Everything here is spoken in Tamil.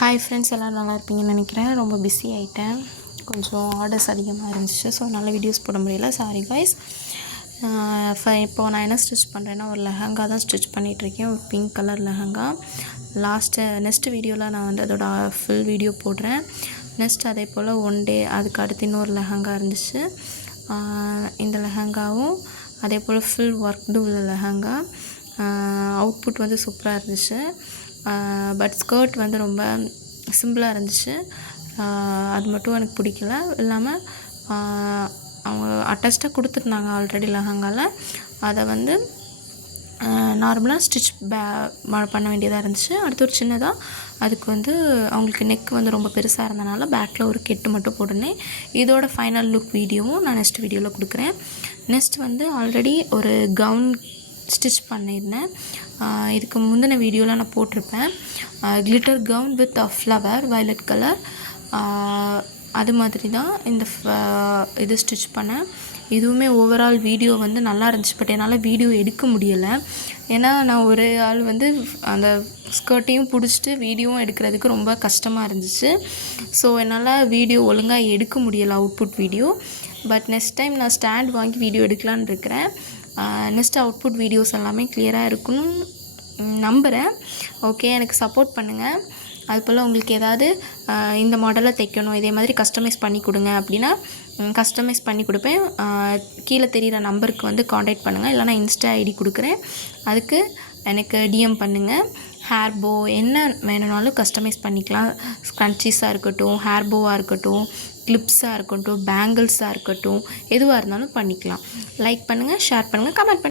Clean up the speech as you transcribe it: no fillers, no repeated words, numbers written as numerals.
ஹாய் ஃப்ரெண்ட்ஸ், எல்லோரும் நல்லா இருப்பீங்கன்னு நினைக்கிறேன். ரொம்ப பிஸி ஆகிட்டேன், கொஞ்சம் ஆர்டர்ஸ் அதிகமாக இருந்துச்சு. ஸோ நல்ல வீடியோஸ் போட முடியல, சாரி காய்ஸ். இப்போது நான் என்ன ஸ்டிச் பண்ணுறேன்னா, ஒரு லெஹங்கா தான் ஸ்டிச் பண்ணிகிட்ருக்கேன். ஒரு பிங்க் கலர் லெஹங்கா. நெக்ஸ்ட் வீடியோவில் நான் வந்து அதோட ஃபுல் வீடியோ போடுறேன். நெக்ஸ்ட் அதே போல் ஒன் டே அதுக்கு அடுத்து இன்னொரு லெஹங்கா இருந்துச்சு. இந்த லெஹங்காவும் அதே போல் ஃபுல் ஒர்க்டு உள்ள லெஹங்கா. அவுட்புட் வந்து சூப்பராக இருந்துச்சு. பட் ஸ்கர்ட் வந்து ரொம்ப சிம்பிளாக இருந்துச்சு. அது மட்டும் எனக்கு பிடிக்கல. இல்லாமல் அவங்க அட்டாச்சாக கொடுத்துருந்தாங்க ஆல்ரெடி லெஹங்காவில். அதை வந்து நார்மலாக ஸ்டிச் பண்ண வேண்டியதாக இருந்துச்சு. அடுத்து ஒரு சின்னதாக அதுக்கு வந்து அவங்களுக்கு நெக் வந்து ரொம்ப பெருசாக இருந்தனால பேக்கில் ஒரு கெட்டு மட்டும் போட்டுனேன். இதோட ஃபைனல் லுக் வீடியோவும் நான் நெக்ஸ்ட் வீடியோவில் கொடுக்குறேன். நெக்ஸ்ட் வந்து ஆல்ரெடி ஒரு கவுன் ஸ்டிச் பண்ணியிருந்தேன். இதுக்கு முந்தின வீடியோவில் நான் போட்டிருப்பேன். Glitter gown with flower violet colour. அது மாதிரி தான் இந்த இது ஸ்டிச் பண்ணேன். இதுவுமே ஓவரால் வீடியோ வந்து நல்லா இருந்துச்சு. பட் என்னால் வீடியோ எடுக்க முடியலை. ஏன்னா நான் ஒரு ஆள் வந்து அந்த ஸ்கர்ட்டையும் பிடிச்சிட்டு வீடியோவும் எடுக்கிறதுக்கு ரொம்ப கஷ்டமாக இருந்துச்சு. ஸோ என்னால் வீடியோ ஒழுங்காக எடுக்க முடியலை, output video. But next time நான் ஸ்டாண்ட் வாங்கி வீடியோ எடுக்கலான்னு இருக்கிறேன். நெக்ஸ்ட் அவுட்புட் வீடியோஸ் எல்லாமே கிளியராக இருக்குன்னு நம்புகிறேன். ஓகே, எனக்கு சப்போர்ட் பண்ணுங்கள். அதுபோல் உங்களுக்கு ஏதாவது இந்த மாடலில் தைக்கணும், இதே மாதிரி கஸ்டமைஸ் பண்ணி கொடுங்க அப்படின்னா கஸ்டமைஸ் பண்ணி கொடுப்பேன். கீழே தெரிகிற நம்பருக்கு வந்து காண்டாக்ட் பண்ணுங்கள். இல்லைனா இன்ஸ்டா ஐடி கொடுக்குறேன், அதுக்கு எனக்கு டிஎம் பண்ணுங்கள். ஹேர் போ என்ன வேணும்னாலும் கஸ்டமைஸ் பண்ணிக்கலாம். ஸ்க்ரன்ச்சீஸாக இருக்கட்டும், ஹேர் போவாக இருக்கட்டும், கிளிப்ஸாக இருக்கட்டும், பேங்கிள்ஸாக இருக்கட்டும், எதுவாக இருந்தாலும் பண்ணிக்கலாம். லைக் பண்ணுங்கள், ஷேர் பண்ணுங்கள், கமெண்ட் பண்ணுங்கள்.